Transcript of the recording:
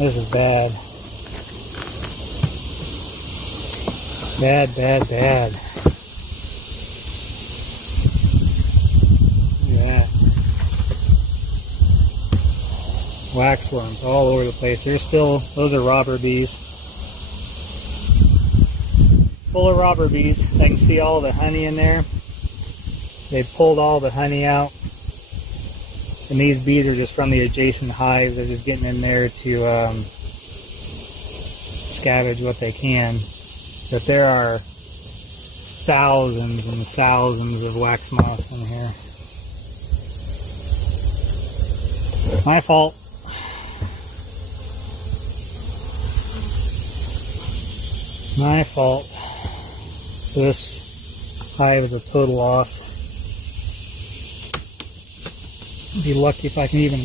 This is bad. Bad, bad, bad. Yeah. Waxworms all over the place. There's still, those are robber bees. Full of robber bees. I can see all the honey in there. They pulled all the honey out. And these bees are just from the adjacent hives. They're just getting in there to scavenge what they can. But there are thousands and thousands of wax moths in here. My fault. My fault. So this hive is a total loss. Be lucky if I can even